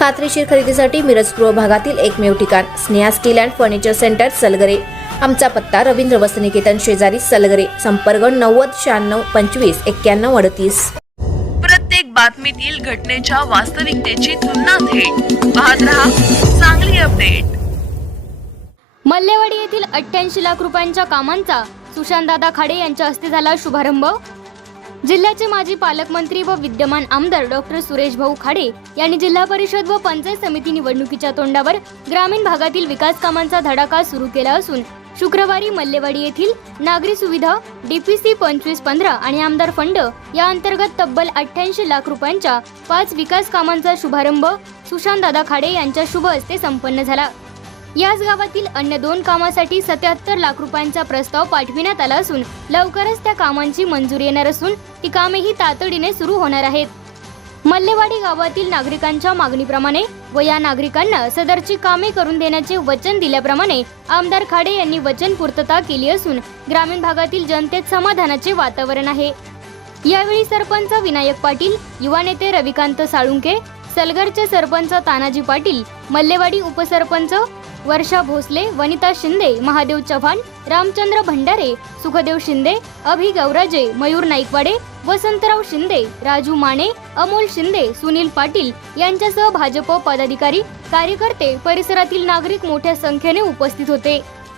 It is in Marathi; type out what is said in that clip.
खात्रीशीर खरेदीसाठी मिरज पूर्व भागातील एकमेव ठिकाण Sneha steel and furniture centre Salgare. आमचा पत्ता रवींद्र वसनिकेतन शेजारी सलगरे संपर्क नव्वद शहाण्णव पंचवीस एक्क्याण्णव अडतीस. प्रत्येक बातमीतील घटनेच्या वास्तविकतेची तुलना थेट. पाहत रहा चांगली अपडेट. मल्लेवाडी येथील अठ्ठ्याऐंशी लाख रुपयांच्या कामांचा सुशांतदादा खाडे यांच्या हस्ते झाला शुभारंभ. जिल्ह्याचे माजी पालकमंत्री व विद्यमान आमदार डॉक्टर सुरेश भाऊ खाडे यांनी जिल्हा परिषद व पंचायत समिती निवडणुकीच्या तोंडावर ग्रामीण भागातील विकास कामांचा धडाका सुरू केला असून शुक्रवारी मल्लेवाडी येथील नागरी सुविधा डीपीसी पंचवीस पंधरा आणि आमदार फंड या अंतर्गत तब्बल अठ्ठ्याऐंशी लाख रुपयांच्या पाच विकास कामांचा शुभारंभ सुशांतदादा खाडे यांच्या शुभ हस्ते संपन्न झाला. याच गावातील अन्य दोन कामासाठी सत्याहत्तर लाख रुपयांचा प्रस्ताव पाठविण्यात आला असून लवकरच त्या कामांची मंजुरी येणार असून ती कामेही तातडीने सुरू होणार आहेत. मल्लेवाडी गावातील नागरिकांच्या मागणीप्रमाणे व या नागरिकांना सदरची कामे करून देण्याचे वचन दिल्याप्रमाणे आमदार खाडे यांनी वचन पूर्तता केली असून ग्रामीण भागातील जनतेत समाधानाचे वातावरण आहे. यावेळी सरपंच विनायक पाटील युवा नेते रविकांत साळुंके सलगरचे सरपंच तानाजी पाटील मल्लेवाडी उपसरपंच वर्षा भोसले वनिता शिंदे महादेव चव्हाण रामचंद्र भंडारे सुखदेव शिंदे अभि गौराजे मयूर नाईकवाडे वसंतराव शिंदे राजू माने अमोल शिंदे सुनील पाटील यांच्यासह भाजप पदाधिकारी कार्यकर्ते परिसरातील नागरिक मोठ्या संख्येने उपस्थित होते.